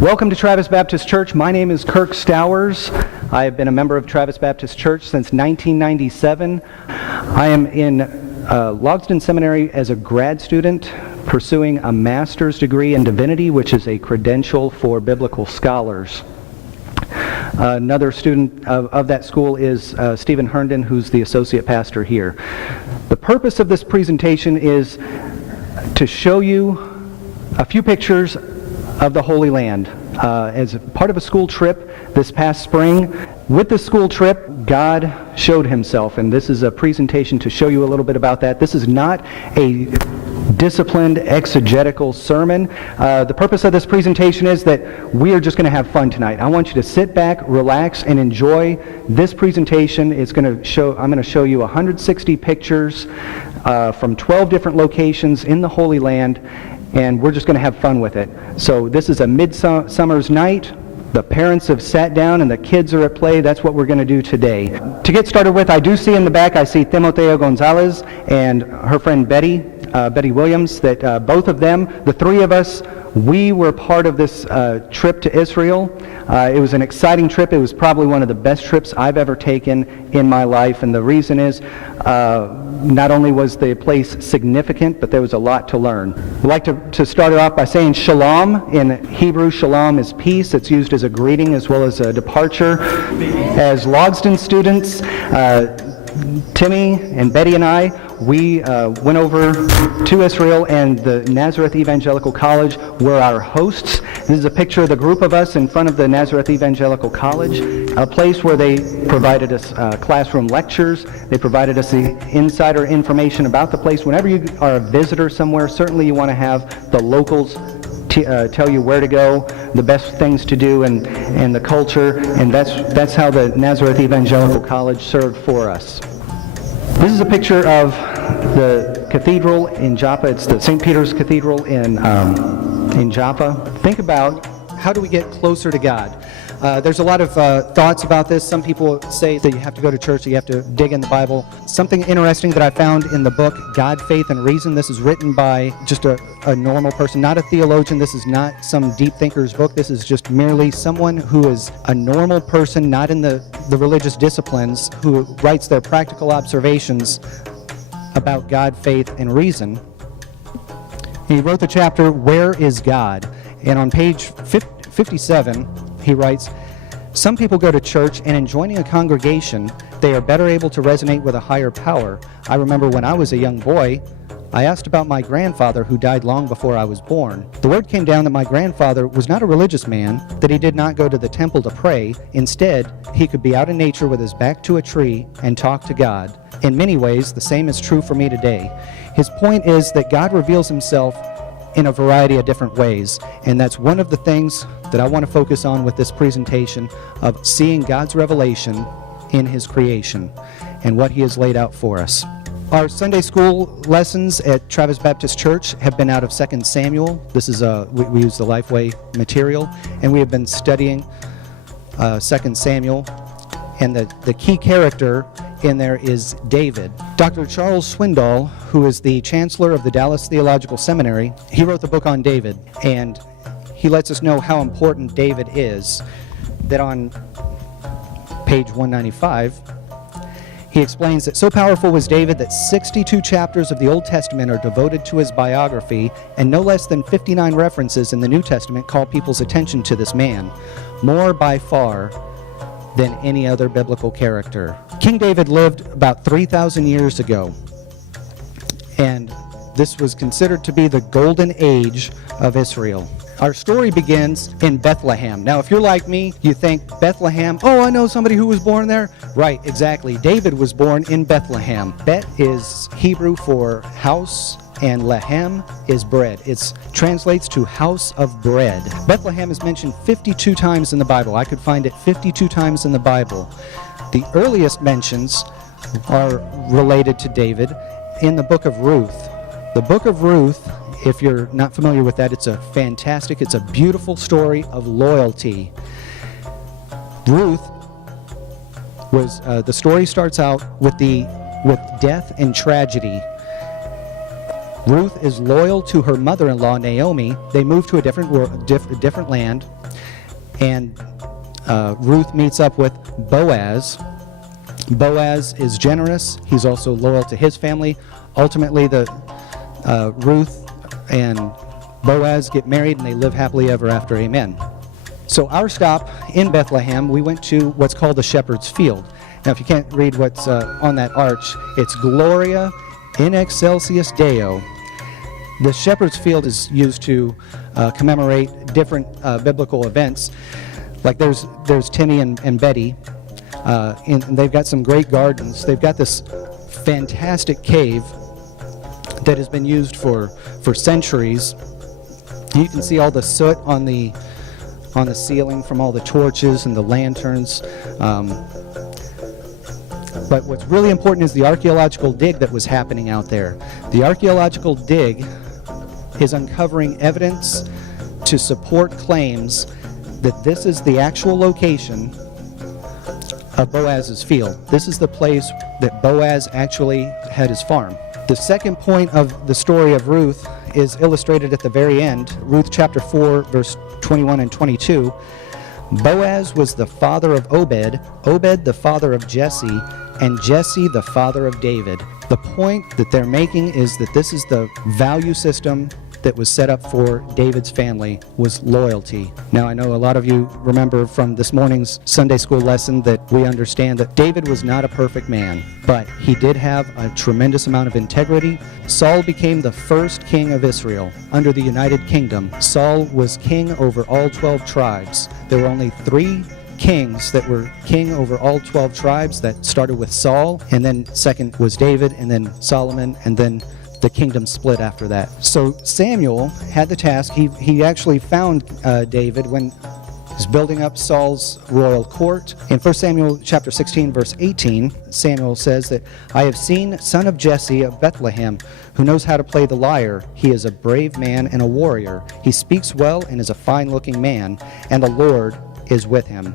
Welcome to Travis Baptist Church. My name is Kirk Stowers. I have been a member of Travis Baptist Church since 1997. I am in Logsdon Seminary as a grad student pursuing a master's degree in divinity, which is a credential for biblical scholars. Another student of that school is Stephen Herndon, who's the associate pastor here. The purpose of this presentation is to show you a few pictures of the Holy Land. As part of a school trip this past spring, with the school trip, God showed himself, and this is a presentation to show you a little bit about that. This is not a disciplined exegetical sermon. The purpose of this presentation is that we are just going to have fun tonight. I want you to sit back, relax, and enjoy this presentation. I'm going to show you 160 pictures from 12 different locations in the Holy Land, and we're just going to have fun with it. So this is a midsummer's night. The parents have sat down and the kids are at play. That's what we're going to do today. To get started with, I do see in the back, I see Timoteo Gonzalez and her friend Betty Williams, that both of them, the three of us, we were part of this trip to Israel. It was an exciting trip. It was probably one of the best trips I've ever taken in my life, and the reason is not only was the place significant, but there was a lot to learn. We'd like to start it off by saying shalom. In Hebrew, shalom is peace. It's used as a greeting as well as a departure. As Logsdon students, Timmy and Betty and I, we went over to Israel, and the Nazareth Evangelical College were our hosts. This is a picture of the group of us in front of the Nazareth Evangelical College, a place where they provided us classroom lectures. They provided us the insider information about the place. Whenever you are a visitor somewhere, certainly you want to have the locals tell you where to go, the best things to do, and the culture, and that's how the Nazareth Evangelical College served for us. This is a picture of the cathedral in Joppa. It's the St. Peter's Cathedral in Joppa. Think about, how do we get closer to God? There's a lot of thoughts about this. Some people say that you have to go to church, that you have to dig in the Bible. Something interesting that I found in the book, God, Faith, and Reason. This is written by just a normal person, not a theologian. This is not some deep thinker's book. This is just merely someone who is a normal person, not in the religious disciplines, who writes their practical observations about God, faith, and reason. He wrote the chapter, Where is God? And on page 57, he writes, some people go to church, and in joining a congregation, they are better able to resonate with a higher power. I remember when I was a young boy, I asked about my grandfather, who died long before I was born. The word came down that my grandfather was not a religious man, that he did not go to the temple to pray. Instead, he could be out in nature with his back to a tree and talk to God. In many ways, the same is true for me today. His point is that God reveals himself in a variety of different ways, and that's one of the things that I want to focus on with this presentation, of seeing God's revelation in his creation and what he has laid out for us. Our Sunday school lessons at Travis Baptist Church have been out of 2 Samuel. This is we use the Lifeway material, and we have been studying 2 Samuel, and the key character in there is David. Dr. Charles Swindoll, who is the chancellor of the Dallas Theological Seminary, he wrote the book on David, and he lets us know how important David is. That on page 195, he explains that so powerful was David that 62 chapters of the Old Testament are devoted to his biography, and no less than 59 references in the New Testament call people's attention to this man, more by far than any other biblical character. King David lived about 3,000 years ago, and this was considered to be the golden age of Israel. Our story begins in Bethlehem. Now, if you're like me, you think Bethlehem, oh, I know somebody who was born there. Right, exactly. David was born in Bethlehem. Bet is Hebrew for house, and lehem is bread. It translates to house of bread. Bethlehem is mentioned 52 times in the Bible. I could find it 52 times in the Bible. The earliest mentions are related to David in the book of Ruth. The book of Ruth, if you're not familiar with that, it's a beautiful story of loyalty. Ruth was, the story starts out with death and tragedy. Ruth is loyal to her mother-in-law, Naomi. They move to a different land. and Ruth meets up with Boaz. Boaz is generous. He's also loyal to his family. Ultimately, Ruth and Boaz get married, and they live happily ever after. Amen. So our stop in Bethlehem, we went to what's called the Shepherd's Field. Now, if you can't read what's on that arch, it's Gloria in Excelsis Deo. The Shepherd's Field is used to commemorate different biblical events. Like there's Timmy and Betty, and they've got some great gardens. They've got this fantastic cave that has been used for centuries. You can see all the soot on the ceiling from all the torches and the lanterns. But what's really important is the archaeological dig that was happening out there. The archaeological dig is uncovering evidence to support claims that this is the actual location of Boaz's field. This is the place that Boaz actually had his farm. The second point of the story of Ruth is illustrated at the very end, Ruth chapter 4, verse 21 and 22. Boaz was the father of Obed, Obed the father of Jesse, and Jesse the father of David. The point that they're making is that this is the value system that was set up for David's family, was loyalty. Now, I know a lot of you remember from this morning's Sunday school lesson that we understand that David was not a perfect man, but he did have a tremendous amount of integrity. Saul became the first king of Israel. Under the United Kingdom, Saul was king over all 12 tribes. There were only 3 kings that were king over all 12 tribes. That started with Saul, and then second was David, and then Solomon, and then the kingdom split after that. So Samuel had the task. He actually found David when he's building up Saul's royal court. In 1 Samuel chapter 16, verse 18, Samuel says that, "I have seen son of Jesse of Bethlehem, who knows how to play the lyre. He is a brave man and a warrior. He speaks well and is a fine-looking man, and the Lord is with him."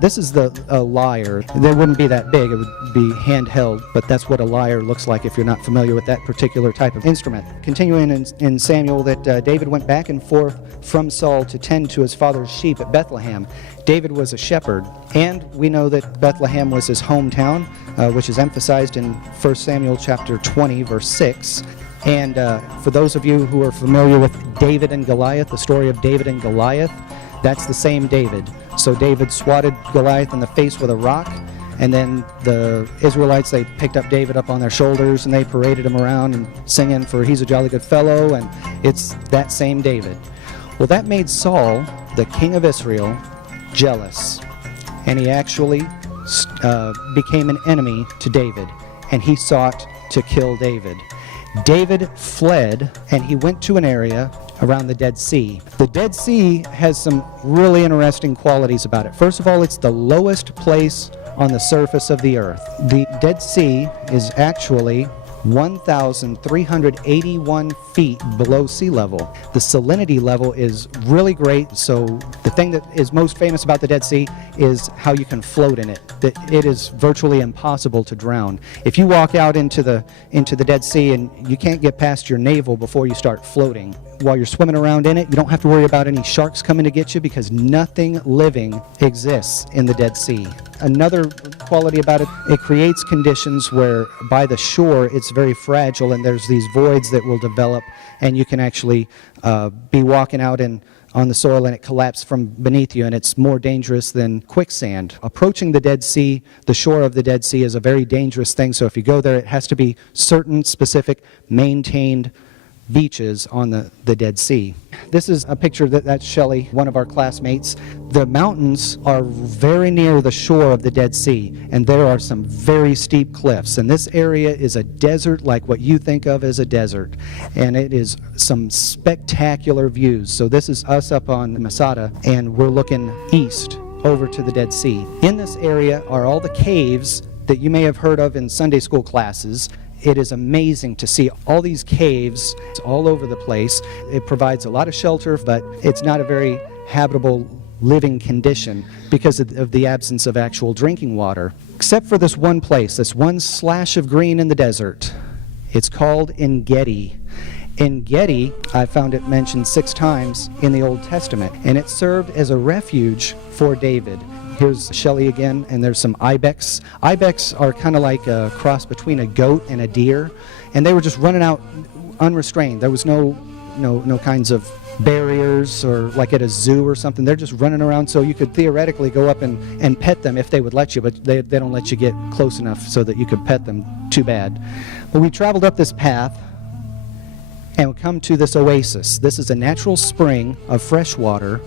This is the lyre. They wouldn't be that big. It would be handheld, but that's what a lyre looks like if you're not familiar with that particular type of instrument. Continuing in Samuel, that David went back and forth from Saul to tend to his father's sheep at Bethlehem. David was a shepherd, and we know that Bethlehem was his hometown, which is emphasized in 1 Samuel chapter 20, verse 6. And for those of you who are familiar with David and Goliath, the story of David and Goliath, that's the same David. So David swatted Goliath in the face with a rock, and then the Israelites, they picked up David up on their shoulders, and they paraded him around and singing for "He's a Jolly Good Fellow," and it's that same David. Well, that made Saul, the king of Israel, jealous, and he actually became an enemy to David, and he sought to kill David. David fled, and he went to an area around the Dead Sea. The Dead Sea has some really interesting qualities about it. First of all, it's the lowest place on the surface of the earth. The Dead Sea is actually 1,381 feet below sea level. The salinity level is really great, so the thing that is most famous about the Dead Sea is how you can float in it. That it is virtually impossible to drown. If you walk out into the Dead Sea and you can't get past your navel before you start floating, while you're swimming around in it, you don't have to worry about any sharks coming to get you because nothing living exists in the Dead Sea. Another quality about it, it creates conditions where by the shore it's very fragile, and there's these voids that will develop, and you can actually be walking out on the soil and it collapses from beneath you, and it's more dangerous than quicksand. Approaching the Dead Sea, the shore of the Dead Sea, is a very dangerous thing, so if you go there, it has to be certain specific maintained beaches on the Dead Sea. This is a picture that's Shelley, one of our classmates. The mountains are very near the shore of the Dead Sea, and there are some very steep cliffs, and this area is a desert like what you think of as a desert, and it is some spectacular views. So this is us up on Masada, and we're looking east over to the Dead Sea. In this area are all the caves that you may have heard of in Sunday school classes. It is amazing to see all these caves all over the place. It provides a lot of shelter, but it's not a very habitable living condition because of the absence of actual drinking water. Except for this one place, this one slash of green in the desert. It's called En Gedi. En Gedi, I found it mentioned 6 times in the Old Testament, and it served as a refuge for David. Here's Shelley again, and there's some ibex. Ibex are kind of like a cross between a goat and a deer, and they were just running out unrestrained. There was no kinds of barriers or like at a zoo or something. They're just running around, so you could theoretically go up and pet them if they would let you, but they don't let you get close enough so that you could pet them. Too bad. But we traveled up this path and we come to this oasis. This is a natural spring of fresh water,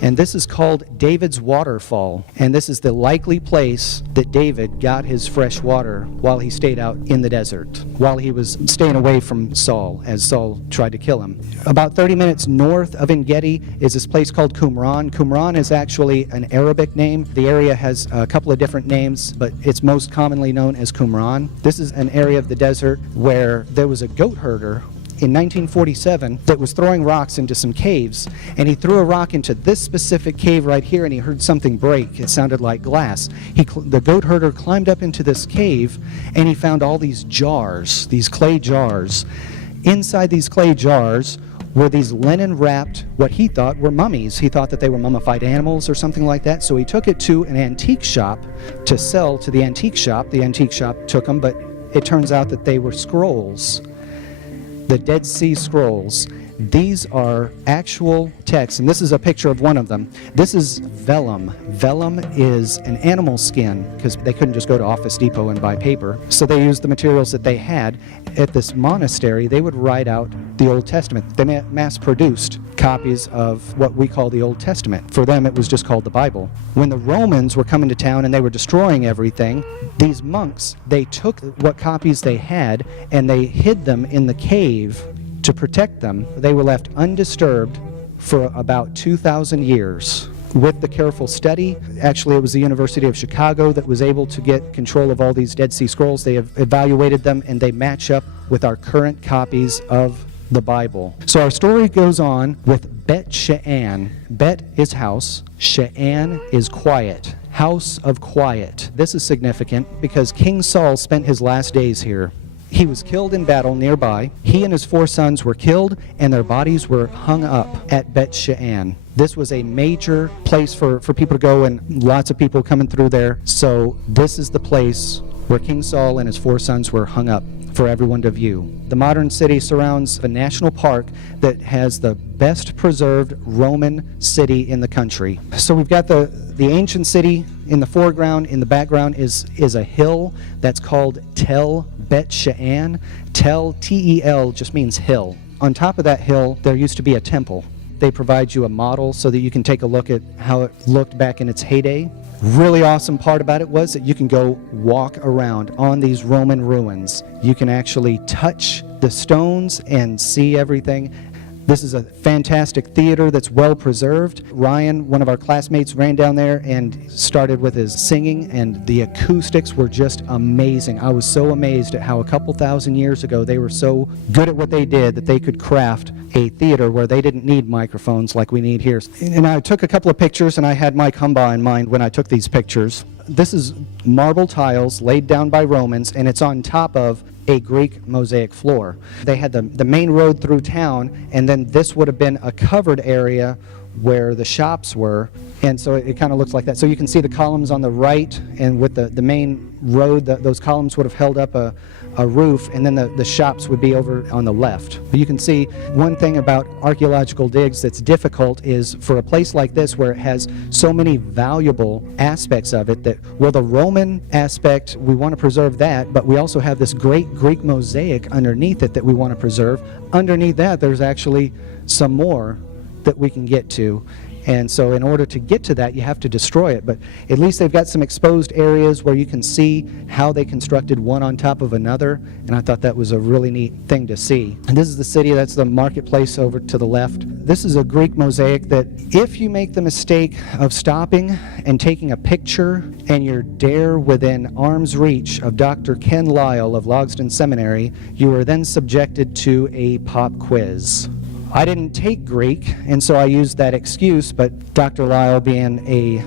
and this is called David's Waterfall. And this is the likely place that David got his fresh water while he stayed out in the desert, while he was staying away from Saul, as Saul tried to kill him. About 30 minutes north of En Gedi is this place called Qumran. Qumran is actually an Arabic name. The area has a couple of different names, but it's most commonly known as Qumran. This is an area of the desert where there was a goat herder in 1947 that was throwing rocks into some caves, and he threw a rock into this specific cave right here, and he heard something break. It sounded like glass. The goat herder climbed up into this cave, and he found all these jars, these clay jars. Inside these clay jars were these linen-wrapped, what he thought were mummies. He thought that they were mummified animals or something like that, so he took it to an antique shop to sell to the antique shop. The antique shop took them, but it turns out that they were scrolls. The Dead Sea Scrolls. These are actual texts, and this is a picture of one of them. This is vellum. Vellum is an animal skin, because they couldn't just go to Office Depot and buy paper. So they used the materials that they had. At this monastery, they would write out the Old Testament. They mass-produced copies of what we call the Old Testament. For them, it was just called the Bible. When the Romans were coming to town and they were destroying everything, these monks, they took what copies they had and they hid them in the cave to protect them. They were left undisturbed for about 2,000 years. With the careful study, actually it was the University of Chicago that was able to get control of all these Dead Sea Scrolls. They have evaluated them and they match up with our current copies of the Bible. So our story goes on with Bet She'an. Bet is house, She'an is quiet, house of quiet. This is significant because King Saul spent his last days here. He was killed in battle nearby. He and his 4 sons were killed, and their bodies were hung up at Bet She'an. This was a major place for people to go, and lots of people coming through there. So this is the place where King Saul and his 4 sons were hung up for everyone to view. The modern city surrounds a national park that has the best preserved Roman city in the country. So we've got the ancient city in the foreground. In the background is a hill that's called Tel Bet She'an. Tel, T-E-L, just means hill. On top of that hill, there used to be a temple. They provide you a model so that you can take a look at how it looked back in its heyday. Really awesome part about it was that you can go walk around on these Roman ruins. You can actually touch the stones and see everything. This is a fantastic theater that's well preserved. Ryan, one of our classmates, ran down there and started with his singing, and the acoustics were just amazing. I was so amazed at how a couple thousand years ago they were so good at what they did that they could craft a theater where they didn't need microphones like we need here. And I took a couple of pictures, and I had Mike Humbaugh in mind when I took these pictures. This is marble tiles laid down by Romans, and it's on top of a Greek mosaic floor. They had the main road through town, and then this would have been a covered area where the shops were, and so it kind of looks like that. So you can see the columns on the right, and with the main road, those columns would have held up a roof, and then the shops would be over on the left. But you can see one thing about archaeological digs that's difficult is for a place like this where it has so many valuable aspects of it, that, well, the Roman aspect, we want to preserve that, but we also have this great Greek mosaic underneath it that we want to preserve. Underneath that, there's actually some more that we can get to. And so in order to get to that, you have to destroy it. But at least they've got some exposed areas where you can see how they constructed one on top of another. And I thought that was a really neat thing to see. And this is the city. That's the marketplace over to the left. This is a Greek mosaic that if you make the mistake of stopping and taking a picture and you're there within arm's reach of Dr. Ken Lyle of Logsdon Seminary, you are then subjected to a pop quiz. I didn't take Greek, and so I used that excuse, but Dr. Lyle, being a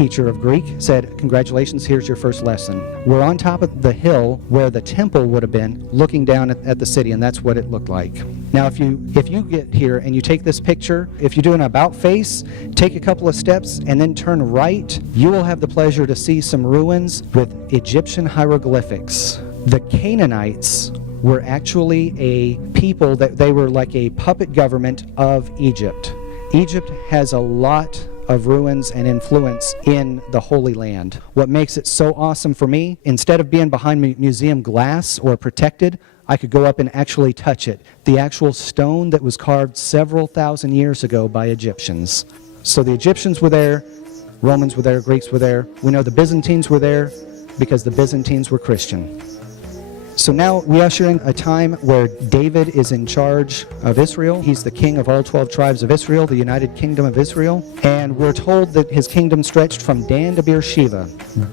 teacher of Greek, said, "Congratulations, here's your first lesson." We're on top of the hill where the temple would have been, looking down at the city, and that's what it looked like. Now, if you get here and you take this picture, if you do an about face, take a couple of steps and then turn right, you will have the pleasure to see some ruins with Egyptian hieroglyphics. The Canaanites were actually a people that they were like a puppet government of Egypt. Egypt has a lot of ruins and influence in the Holy Land. What makes it so awesome for me, instead of being behind museum glass or protected, I could go up and actually touch it. The actual stone that was carved several thousand years ago by Egyptians. So the Egyptians were there, Romans were there, Greeks were there. We know the Byzantines were there because the Byzantines were Christian. So now we usher in a time where David is in charge of Israel. He's the king of all 12 tribes of Israel, the United Kingdom of Israel. And we're told that his kingdom stretched from Dan to Beersheba.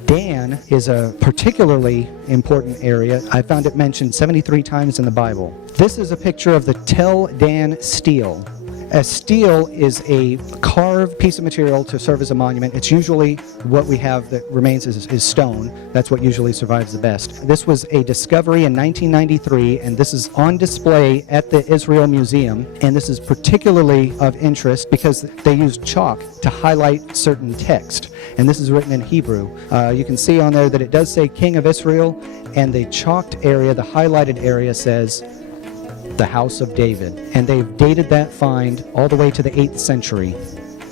Dan is a particularly important area. I found it mentioned 73 times in the Bible. This is a picture of the Tel Dan stele. A stele is a carved piece of material to serve as a monument. It's usually what we have that remains is stone. That's what usually survives the best. This was a discovery in 1993, and this is on display at the Israel Museum. And this is particularly of interest because they used chalk to highlight certain text. And this is written in Hebrew. You can see on there that it does say King of Israel, and the chalked area, the highlighted area says the House of David. And they've dated that find all the way to the 8th century.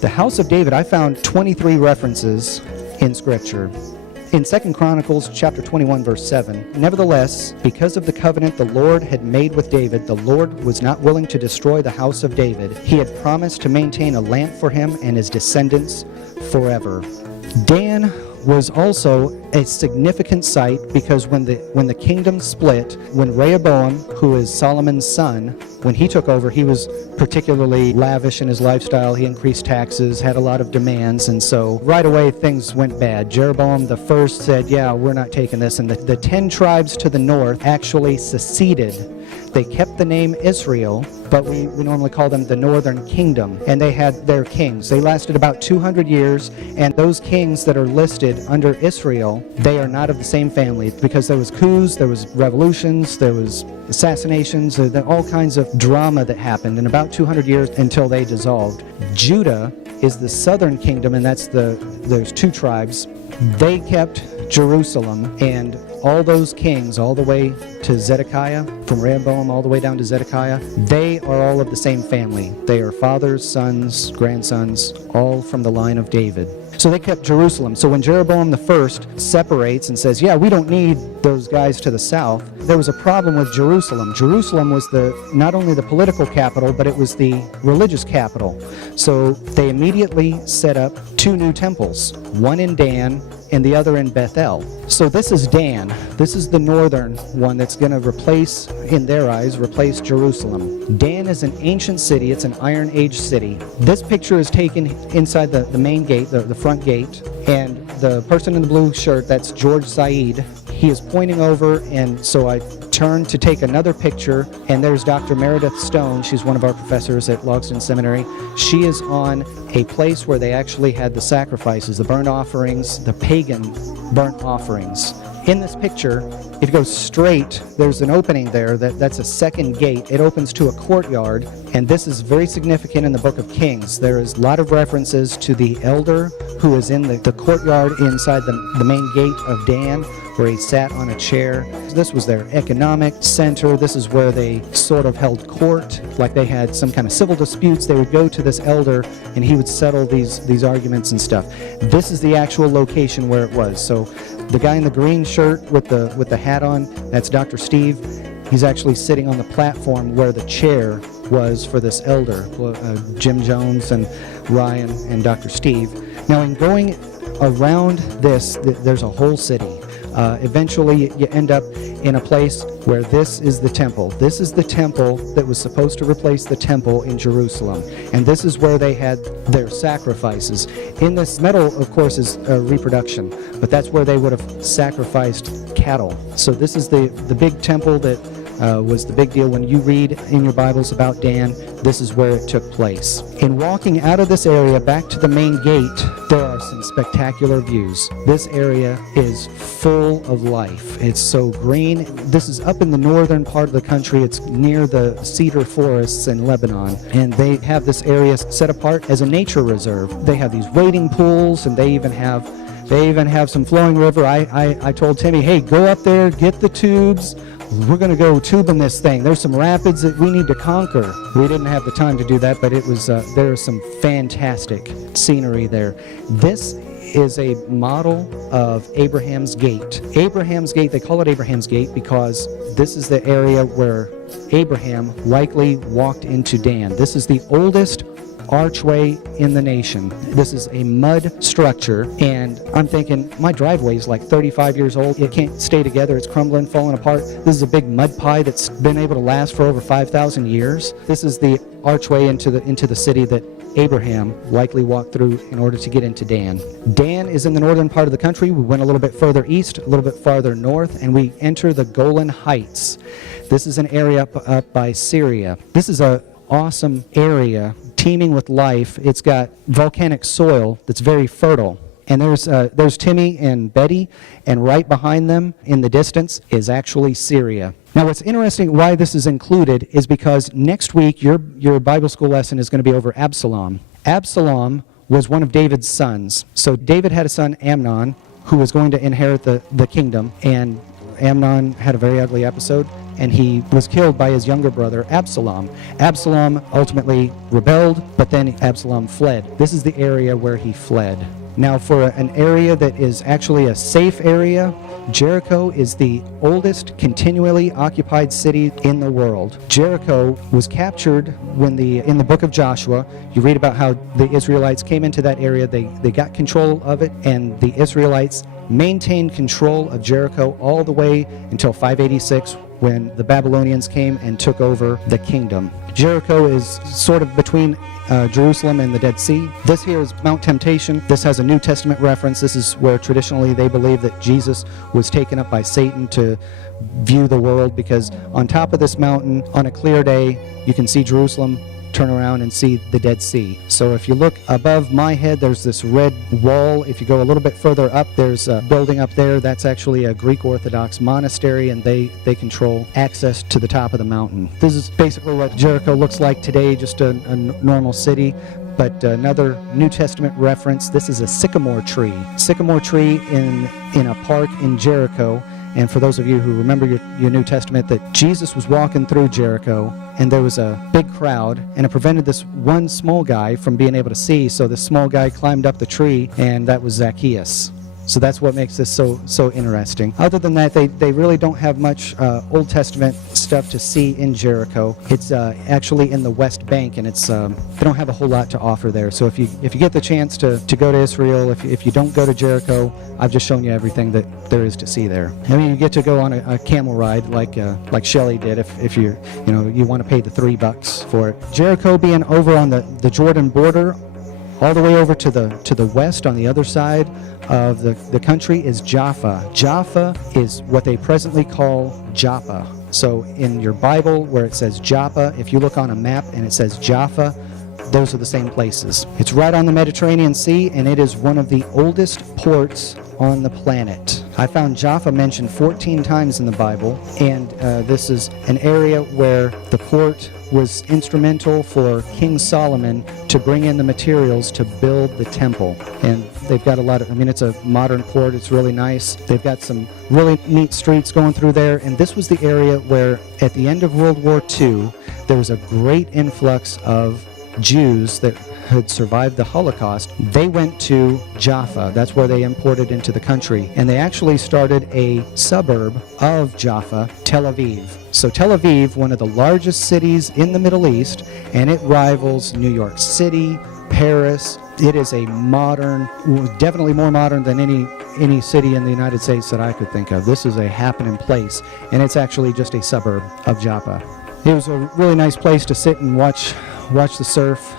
The House of David, I found 23 references in Scripture. In 2 Chronicles chapter 21, verse 7, "Nevertheless, because of the covenant the Lord had made with David, the Lord was not willing to destroy the house of David. He had promised to maintain a lamp for him and his descendants forever." Dan was also a significant site because when the kingdom split, when Rehoboam, who is Solomon's son, when he took over, he was particularly lavish in his lifestyle. He increased taxes, had a lot of demands, and so right away things went bad. Jeroboam the first said, "Yeah, we're not taking this," and the 10 tribes to the north actually seceded. They kept the name Israel, but we normally call them the Northern Kingdom, and they had their kings. They lasted about 200 years, and those kings that are listed under Israel, they are not of the same family because there was coups, there was revolutions, there was assassinations, all kinds of drama that happened in about 200 years until they dissolved. Judah is the Southern Kingdom, and there's 2 tribes. They kept Jerusalem, and all those kings, all the way to Zedekiah, from Rehoboam all the way down to Zedekiah, they are all of the same family. They are fathers, sons, grandsons, all from the line of David. So they kept Jerusalem. So when Jeroboam the first separates and says, "Yeah, we don't need those guys to the south," there was a problem with Jerusalem. Jerusalem was not only the political capital, but it was the religious capital. So they immediately set up 2 new temples, one in Dan and the other in Bethel. So this is Dan. This is the northern one that's going to replace, in their eyes, replace Jerusalem. Dan is an ancient city. It's an Iron Age city. This picture is taken inside the main gate, the front gate, and the person in the blue shirt, that's George Said. He is pointing over, and so I turned to take another picture, and there's Dr. Meredith Stone. She's one of our professors at Logsdon Seminary. She is on a place where they actually had the sacrifices, the burnt offerings, the pagan burnt offerings. In this picture, if you go straight, there's an opening there, that's a second gate. It opens to a courtyard, and this is very significant in the book of Kings. There is a lot of references to the elder who is in the courtyard inside the main gate of Dan, where he sat on a chair. This was their economic center. This is where they sort of held court, like they had some kind of civil disputes. They would go to this elder, and he would settle these arguments and stuff. This is the actual location where it was. So the guy in the green shirt with the hat on, that's Dr. Steve. He's actually sitting on the platform where the chair was for this elder, Jim Jones and Ryan and Dr. Steve. Now, in going around this, there's a whole city. Eventually, you end up in a place where this is the temple. This is the temple that was supposed to replace the temple in Jerusalem. And this is where they had their sacrifices. In this metal, of course, is reproduction, but that's where they would have sacrificed cattle. So this is the big temple that was the big deal. When you read in your Bibles about Dan, this is where it took place. In walking out of this area back to the main gate, there are some spectacular views. This area is full of life. It's so green. This is up in the northern part of the country. It's near the cedar forests in Lebanon, and they have this area set apart as a nature reserve. They have these wading pools, and they even have some flowing river. I told Timmy, hey, go up there, get the tubes. We're going to go tubing this thing. There's some rapids that we need to conquer. We didn't have the time to do that, but it was there is some fantastic scenery there. This is a model of Abraham's Gate. Abraham's Gate, they call it Abraham's Gate because this is the area where Abraham likely walked into Dan. This is the oldest archway in the nation. This is a mud structure, and I'm thinking, my driveway is like 35 years old. It can't stay together. It's crumbling, falling apart. This is a big mud pie that's been able to last for over 5,000 years. This is the archway into the city that Abraham likely walked through in order to get into Dan. Dan is in the northern part of the country. We went a little bit further east, a little bit farther north, and we enter the Golan Heights. This is an area up by Syria. This is a awesome area teeming with life. It's got volcanic soil that's very fertile. And there's Timmy and Betty, and right behind them in the distance is actually Syria. Now what's interesting why this is included is because next week your Bible school lesson is going to be over Absalom. Absalom was one of David's sons. So David had a son, Amnon, who was going to inherit the kingdom, and Amnon had a very ugly episode, and he was killed by his younger brother, Absalom. Absalom ultimately rebelled, but then Absalom fled. This is the area where he fled. Now, for an area that is actually a safe area, Jericho is the oldest continually occupied city in the world. Jericho was captured when in the book of Joshua, you read about how the Israelites came into that area, they got control of it, and the Israelites maintained control of Jericho all the way until 586, when the Babylonians came and took over the kingdom. Jericho is sort of between Jerusalem and the Dead Sea. This here is Mount Temptation. This has a New Testament reference. This is where traditionally they believe that Jesus was taken up by Satan to view the world, because on top of this mountain, on a clear day, you can see Jerusalem, turn around and see the Dead Sea. So if you look above my head, there's this red wall. If you go a little bit further up, there's a building up there. That's actually a Greek Orthodox monastery, and they control access to the top of the mountain. This is basically what Jericho looks like today, just a normal city. But another New Testament reference, this is a sycamore tree. Sycamore tree in a park in Jericho. And for those of you who remember your New Testament, that Jesus was walking through Jericho, and there was a big crowd, and it prevented this one small guy from being able to see, so this small guy climbed up the tree, and that was Zacchaeus. So that's what makes this so interesting. Other than that, they really don't have much Old Testament stuff to see in Jericho. It's actually in the West Bank, and it's they don't have a whole lot to offer there. So if you get the chance to go to Israel, if you don't go to Jericho, I've just shown you everything that there is to see there. I mean, you get to go on a camel ride like Shelley did if you want to pay the $3 for it. Jericho being over on the Jordan border, all the way over to the west on the other side of the country is Jaffa. Jaffa is what they presently call Joppa. So in your Bible where it says Joppa, if you look on a map and it says Jaffa, those are the same places. It's right on the Mediterranean Sea, and it is one of the oldest ports on the planet. I found Jaffa mentioned 14 times in the Bible, and this is an area where the port was instrumental for King Solomon to bring in the materials to build the temple. And they've got it's a modern port, it's really nice. They've got some really neat streets going through there, and this was the area where at the end of World War II, there was a great influx of Jews that had survived the Holocaust. They went to Jaffa. That's where they imported into the country. And they actually started a suburb of Jaffa, Tel Aviv. So Tel Aviv, one of the largest cities in the Middle East, and it rivals New York City, Paris. It is a modern, definitely more modern than any city in the United States that I could think of. This is a happening place, and it's actually just a suburb of Jaffa. It was a really nice place to sit and watch the surf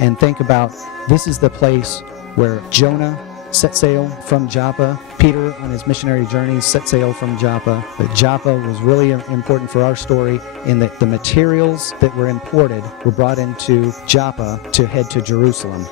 and think about, this is the place where Jonah set sail from Joppa. Peter, on his missionary journeys, set sail from Joppa. But Joppa was really important for our story in that the materials that were imported were brought into Joppa to head to Jerusalem.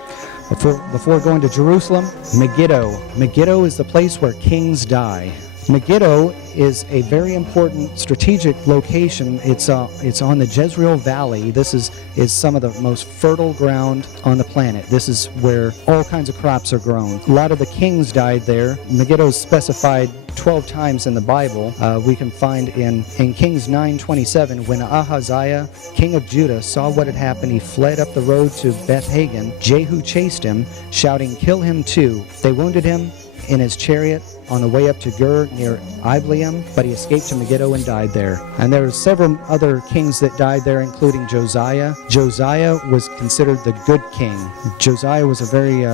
Before going to Jerusalem, Megiddo. Megiddo is the place where kings die. Megiddo is a very important strategic location. It's on the Jezreel Valley. This is some of the most fertile ground on the planet. This is where all kinds of crops are grown. A lot of the kings died there. Megiddo is specified 12 times in the Bible. We can find in Kings 9:27, when Ahaziah, king of Judah, saw what had happened, he fled up the road to Beth-Hagan. Jehu chased him, shouting, "Kill him too." They wounded him in his chariot on the way up to Gur near Ibleam, but he escaped to Megiddo and died there. And there were several other kings that died there, including Josiah. Josiah was considered the good king. Josiah was a very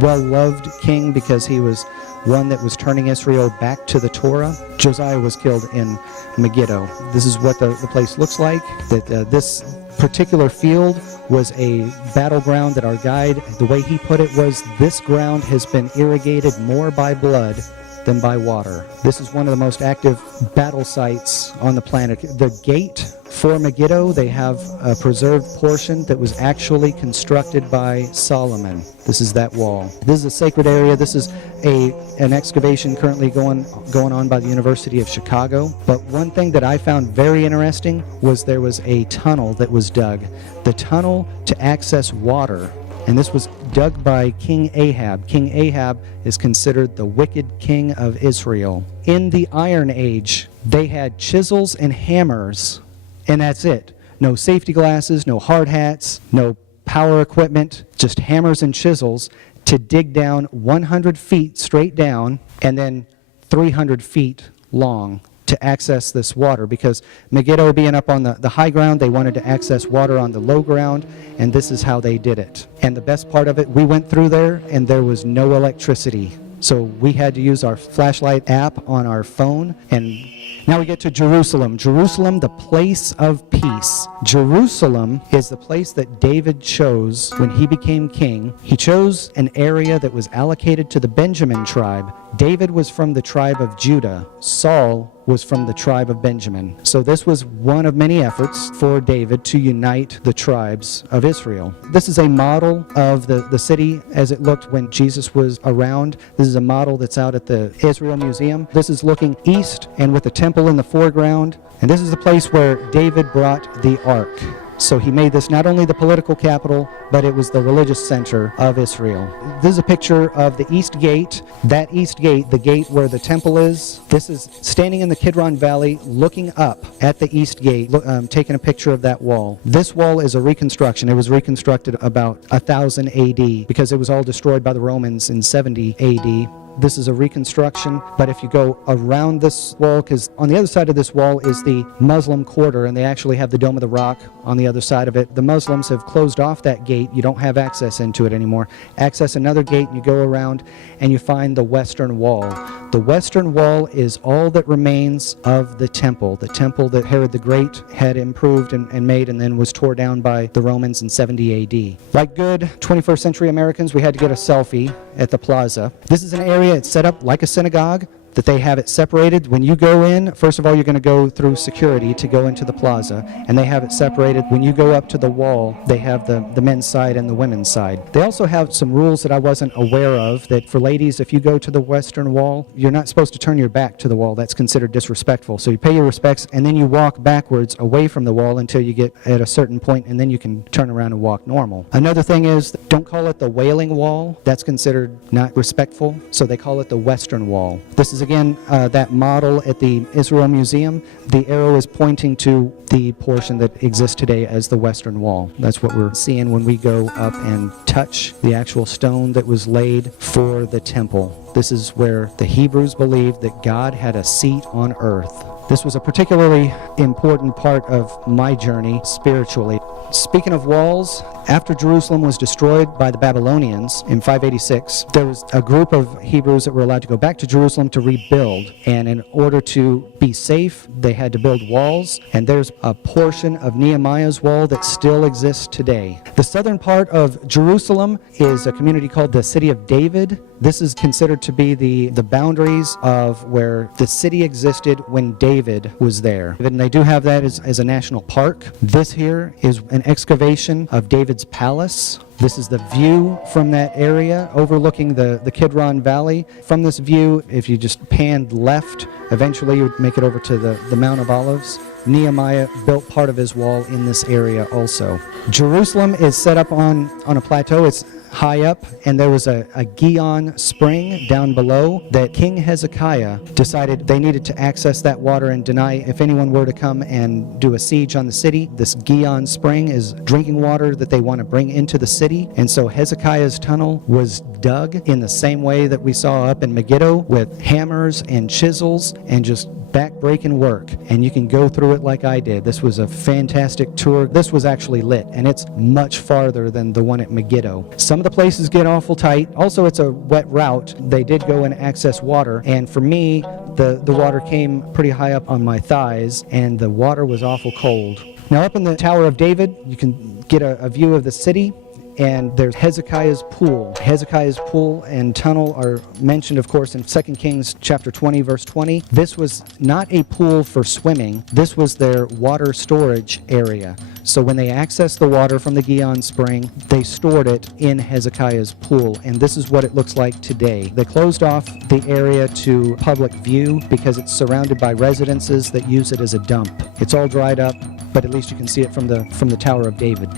well-loved king because he was one that was turning Israel back to the Torah. Josiah was killed in Megiddo. This is what the place looks like. This particular field was a battleground that our guide, the way he put it, was this ground has been irrigated more by blood than by water. This is one of the most active battle sites on the planet. The gate for Megiddo, they have a preserved portion that was actually constructed by Solomon. This is that wall. This is a sacred area. This is an excavation currently going on by the University of Chicago. But one thing that I found very interesting was there was a tunnel that was dug. The tunnel to access water. And this was dug by King Ahab. King Ahab is considered the wicked king of Israel. In the Iron Age, they had chisels and hammers, and that's it. No safety glasses, no hard hats, no power equipment, just hammers and chisels to dig down 100 feet straight down and then 300 feet long to access this water, because Megiddo being up on the high ground, they wanted to access water on the low ground, and this is how they did it. And the best part of it, we went through there and there was no electricity. So we had to use our flashlight app on our phone. And now we get to Jerusalem. Jerusalem, the place of peace. Jerusalem is the place that David chose when he became king. He chose an area that was allocated to the Benjamin tribe. David was from the tribe of Judah. Saul was from the tribe of Benjamin. So this was one of many efforts for David to unite the tribes of Israel. This is a model of the city as it looked when Jesus was around. This is a model that's out at the Israel Museum. This is looking east and with the temple in the foreground. And this is the place where David brought the ark. So he made this not only the political capital, but it was the religious center of Israel. This is a picture of the East Gate. That East Gate, the gate where the temple is, this is standing in the Kidron Valley, looking up at the East Gate, taking a picture of that wall. This wall is a reconstruction. It was reconstructed about 1000 AD because it was all destroyed by the Romans in 70 AD. This is a reconstruction, but if you go around this wall, because on the other side of this wall is the Muslim quarter, and they actually have the Dome of the Rock on the other side of it. The Muslims have closed off that gate. You don't have access into it anymore. Access another gate, and you go around, and you find the Western Wall. The Western Wall is all that remains of the temple that Herod the Great had improved and made, and then was torn down by the Romans in 70 AD. Like good 21st century Americans, we had to get a selfie at the plaza. This is an area, it's set up like a synagogue, that they have it separated. When you go in, first of all, you're going to go through security to go into the plaza, and they have it separated. When you go up to the wall, they have the men's side and the women's side. They also have some rules that I wasn't aware of, that for ladies, if you go to the Western Wall, you're not supposed to turn your back to the wall. That's considered disrespectful. So you pay your respects, and then you walk backwards away from the wall until you get at a certain point, and then you can turn around and walk normal. Another thing is, don't call it the Wailing Wall. That's considered not respectful, so they call it the Western Wall. This is again that model at the Israel Museum. The arrow is pointing to the portion that exists today as the Western Wall. That's what we're seeing when we go up and touch the actual stone that was laid for the temple. This is where the Hebrews believed that God had a seat on earth. This was a particularly important part of my journey spiritually. Speaking of walls, after Jerusalem was destroyed by the Babylonians in 586, there was a group of Hebrews that were allowed to go back to Jerusalem to rebuild. And in order to be safe, they had to build walls. And there's a portion of Nehemiah's wall that still exists today. The southern part of Jerusalem is a community called the City of David. This is considered to be the boundaries of where the city existed when David was there. And they do have that as a national park. This here is an excavation of David's palace. This is the view from that area overlooking the Kidron Valley. From this view, if you just panned left, eventually you would make it over to the Mount of Olives. Nehemiah built part of his wall in this area also. Jerusalem is set up on a plateau. It's high up, and there was a Gihon spring down below that King Hezekiah decided they needed to access that water and deny if anyone were to come and do a siege on the city. This Gihon spring is drinking water that they want to bring into the city, and so Hezekiah's tunnel was dug in the same way that we saw up in Megiddo with hammers and chisels and just back-breaking work, and you can go through it like I did. This was a fantastic tour. This was actually lit, and it's much farther than the one at Megiddo. Some of the places get awful tight. Also, it's a wet route. They did go and access water, and for me, the water came pretty high up on my thighs, and the water was awful cold. Now, up in the Tower of David, you can get a view of the city. And there's Hezekiah's pool. Hezekiah's pool and tunnel are mentioned, of course, in 2 Kings chapter 20, verse 20. This was not a pool for swimming. This was their water storage area. So when they accessed the water from the Gihon spring, they stored it in Hezekiah's pool. And this is what it looks like today. They closed off the area to public view because it's surrounded by residences that use it as a dump. It's all dried up, but at least you can see it from the Tower of David.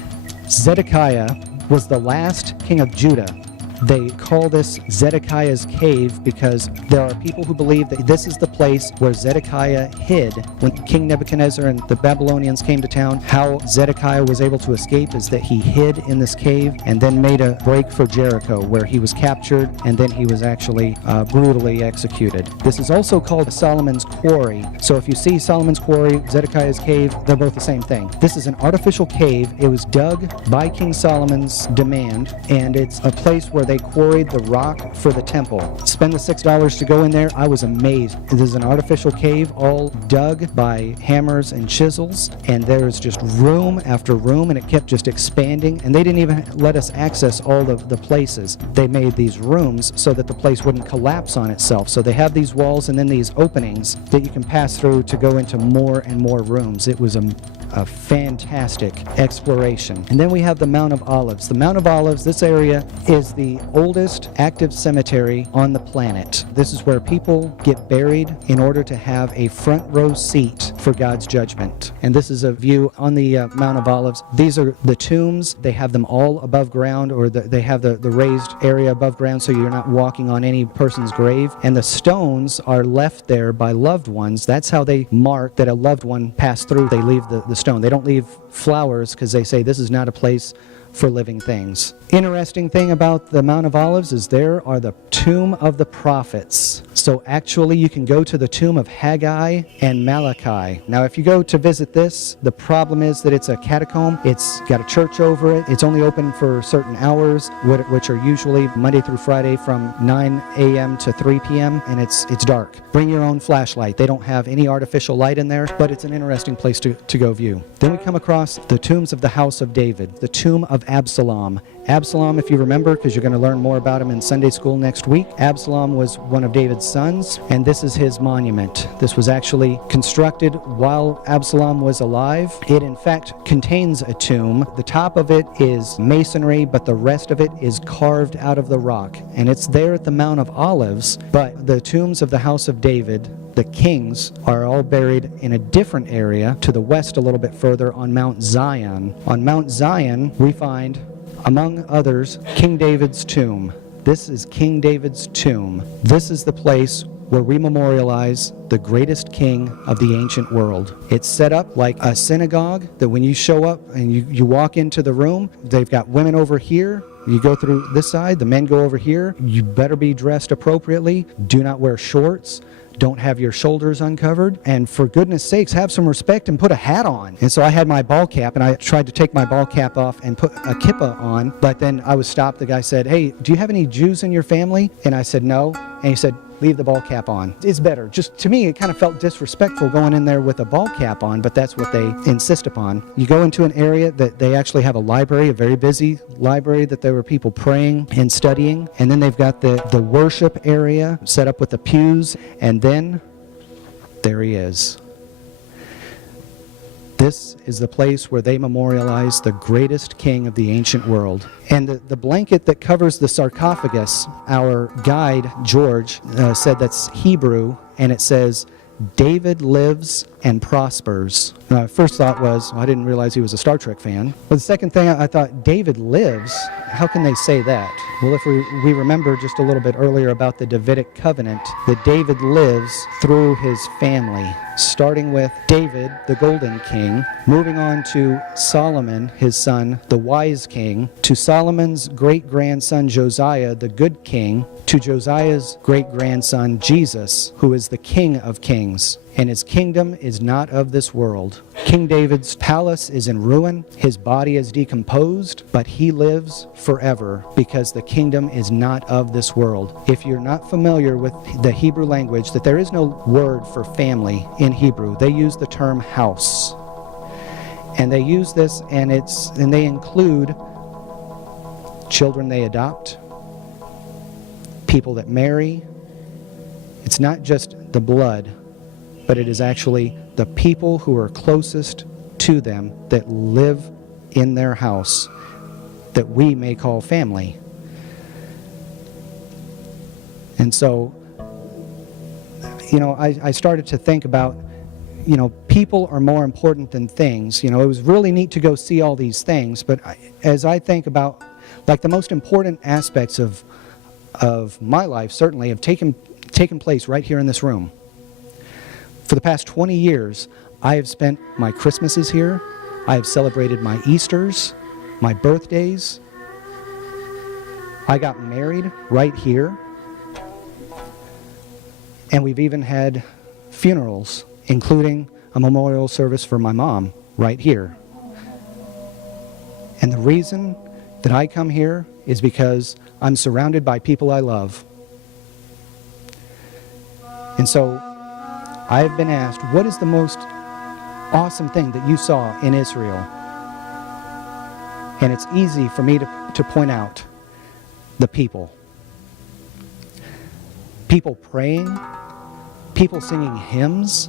Zedekiah was the last king of Judah. They call this Zedekiah's cave because there are people who believe that this is the place where Zedekiah hid when King Nebuchadnezzar and the Babylonians came to town. How Zedekiah was able to escape is that he hid in this cave and then made a break for Jericho, where he was captured and then he was actually brutally executed. This is also called Solomon's Quarry. So if you see Solomon's Quarry, Zedekiah's cave, they're both the same thing. This is an artificial cave. It was dug by King Solomon's demand, and it's a place where they quarried the rock for the temple. Spend the $6 to go in there. I was amazed. It is an artificial cave all dug by hammers and chisels, and there's just room after room, and it kept just expanding, and they didn't even let us access all the places. They made these rooms so that the place wouldn't collapse on itself. So they have these walls and then these openings that you can pass through to go into more and more rooms. It was a fantastic exploration. And then we have the Mount of Olives. The Mount of Olives, this area is the oldest active cemetery on the planet. This is where people get buried in order to have a front row seat for God's judgment. And this is a view on the Mount of Olives. These are the tombs. They have them all above ground, or they have the raised area above ground so you're not walking on any person's grave. And the stones are left there by loved ones. That's how they mark that a loved one passed through. They leave the stone. They don't leave flowers because they say this is not a place for living things. Interesting thing about the Mount of Olives is there are the tomb of the prophets. So actually you can go to the tomb of Haggai and Malachi. Now if you go to visit this, the problem is that it's a catacomb. It's got a church over it. It's only open for certain hours, which are usually Monday through Friday from 9 a.m. to 3 p.m. and it's dark. Bring your own flashlight. They don't have any artificial light in there, but it's an interesting place to go view. Then we come across the tombs of the house of David, the tomb of Absalom. Absalom, if you remember, because you're going to learn more about him in Sunday school next week, Absalom was one of David's sons, and this is his monument. This was actually constructed while Absalom was alive. It, in fact, contains a tomb. The top of it is masonry, but the rest of it is carved out of the rock, and it's there at the Mount of Olives, but the tombs of the house of David, the kings, are all buried in a different area to the west a little bit further on Mount Zion. On Mount Zion, we find, among others, King David's tomb. This is King David's tomb. This is the place where we memorialize the greatest king of the ancient world. It's set up like a synagogue that when you show up and you walk into the room, they've got women over here You go through this side, the men go over here. You better be dressed appropriately. Do not wear shorts. Don't have your shoulders uncovered. And for goodness sakes, have some respect and put a hat on. And so I had my ball cap, and I tried to take my ball cap off and put a kippah on. But then I was stopped. The guy said, "Hey, do you have any Jews in your family?" And I said, "No." And he said, "Leave the ball cap on. It's better." Just to me, it kind of felt disrespectful going in there with a ball cap on, but that's what they insist upon. You go into an area that they actually have a library, a very busy library, that there were people praying and studying. And then they've got the worship area set up with the pews. And then there he is. This is the place where they memorialize the greatest king of the ancient world. And the blanket that covers the sarcophagus, our guide, George, said that's Hebrew, and it says, "David lives and prospers." My first thought was, I didn't realize he was a Star Trek fan. But the second thing, I thought, David lives? How can they say that? Well, if we remember just a little bit earlier about the Davidic covenant, that David lives through his family, starting with David, the golden king, moving on to Solomon, his son, the wise king, to Solomon's great-grandson Josiah, the good king, to Josiah's great-grandson Jesus, who is the King of Kings. And his kingdom is not of this world. King David's palace is in ruin. His body is decomposed, but he lives forever because the kingdom is not of this world. If you're not familiar with the Hebrew language, that there is no word for family in Hebrew. They use the term house. And they use this, and they include children they adopt, people that marry. It's not just the blood, but it is actually the people who are closest to them that live in their house that we may call family. And so, I started to think about, people are more important than things. It was really neat to go see all these things, but as I think about, the most important aspects of my life certainly have taken place right here in this room. For the past 20 years, I have spent my Christmases here. I have celebrated my Easters, my birthdays. I got married right here. And we've even had funerals, including a memorial service for my mom right here. And the reason that I come here is because I'm surrounded by people I love. And so I've been asked, what is the most awesome thing that you saw in Israel? And it's easy for me to point out the people. People praying, people singing hymns,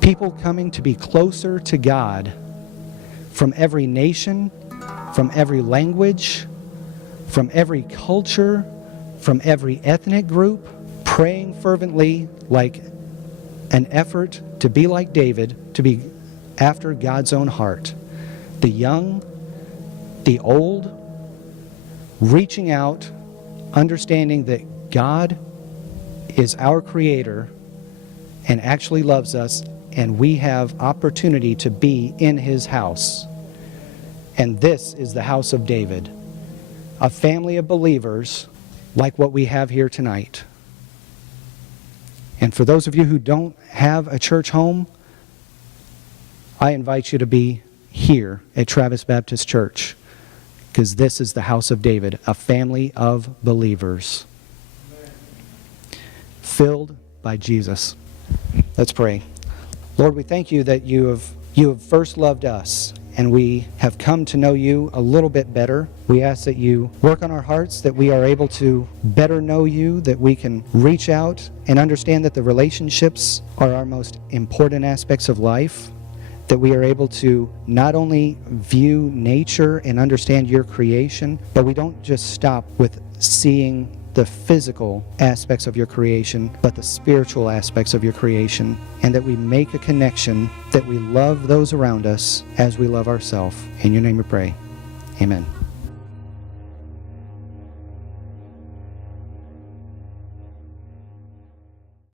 people coming to be closer to God from every nation, from every language, from every culture, from every ethnic group, praying fervently like an effort to be like David, to be after God's own heart. The young, the old, reaching out, understanding that God is our Creator and actually loves us, and we have opportunity to be in His house. And this is the house of David, a family of believers like what we have here tonight. And for those of you who don't have a church home, I invite you to be here at Travis Baptist Church, because this is the house of David, a family of believers filled by Jesus. Let's pray. Lord, we thank you that you have first loved us, and we have come to know you a little bit better. We ask that you work on our hearts, that we are able to better know you, that we can reach out and understand that the relationships are our most important aspects of life, that we are able to not only view nature and understand your creation, but we don't just stop with seeing the physical aspects of your creation, but the spiritual aspects of your creation, and that we make a connection, that we love those around us as we love ourselves. In your name we pray. Amen.